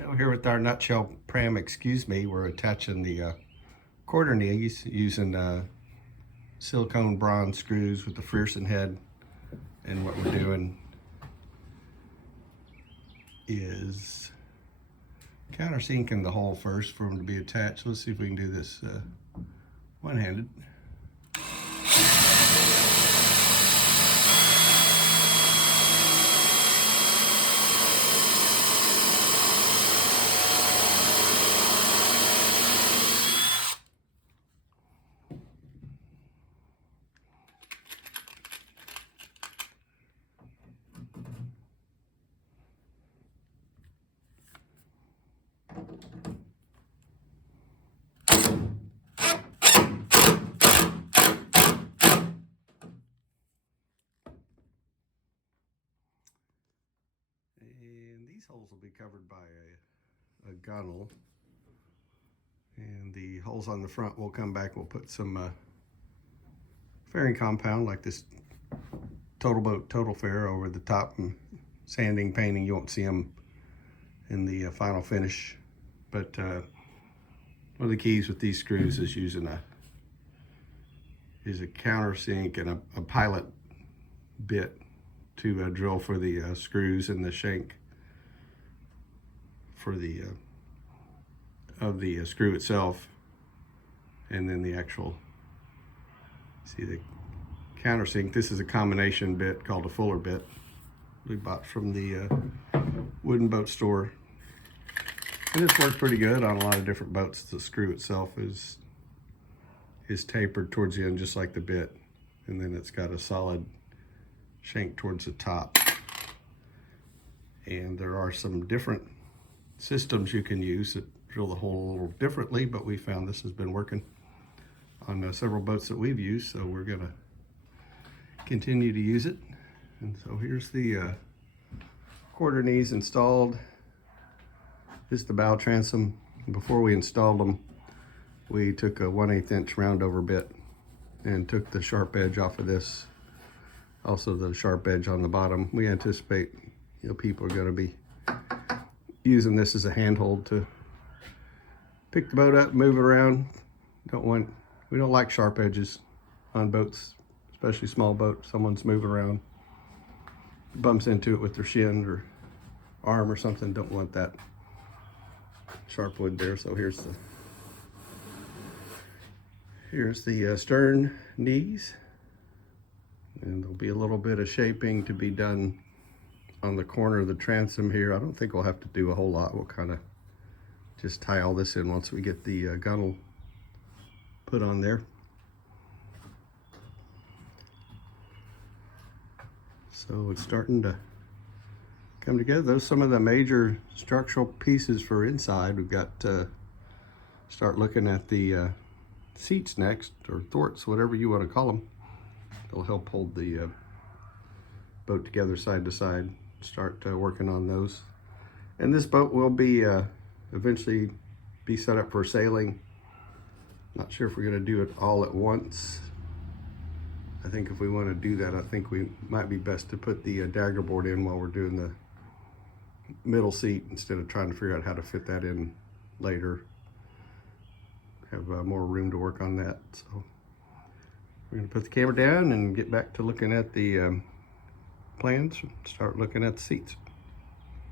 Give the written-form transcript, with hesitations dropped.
Now here with our nutshell Pram Excuse Me, we're attaching the quarter knees using silicone bronze screws with the Frearson head. And what we're doing is countersinking the hole first for them to be attached. Let's see if we can do this one-handed. And these holes will be covered by a gunnel. And the holes on the front will come back. We'll put some fairing compound like this Total Boat Total Fair over the top, and sanding, painting. You won't see them in the final finish. But one of the keys with these screws is using a countersink and a pilot bit to drill for the screws and the shank for the of the screw itself, and then the actual, see the countersink. This is a combination bit called a Fuller bit we bought from the wooden boat store, and this works pretty good on a lot of different boats. The screw itself is tapered towards the end just like the bit, and then it's got a solid shank towards the top. And there are some different systems you can use that drill the hole a little differently, but we found this has been working on several boats that we've used, so we're gonna continue to use it. And so here's the quarter knees installed. This is the bow transom. Before we installed them, we took a 1/8 inch round over bit and took the sharp edge off of this, also the sharp edge on the bottom. We anticipate people are going to be using this as a handhold to pick the boat up, move it around. We don't like sharp edges on boats, especially small boats. Someone's moving around, bumps into it with their shin or arm or something. Don't want that sharp wood there. So here's the stern knees, and there'll be a little bit of shaping to be done on the corner of the transom here. I don't think we'll have to do a whole lot. We'll kind of just tie all this in once we get the gunnel put on there. So it's starting to come together. Those are some of the major structural pieces for inside. We've got to start looking at the seats next, or thwarts, whatever you want to call them. They'll help hold the boat together side to side. Start working on those. And this boat will be eventually be set up for sailing. Not sure if we're going to do it all at once. I think if we want to do that, I think we might be best to put the dagger board in while we're doing the middle seat, instead of trying to figure out how to fit that in later. Have more room to work on that. So we're going to put the camera down and get back to looking at the plans, start looking at the seats.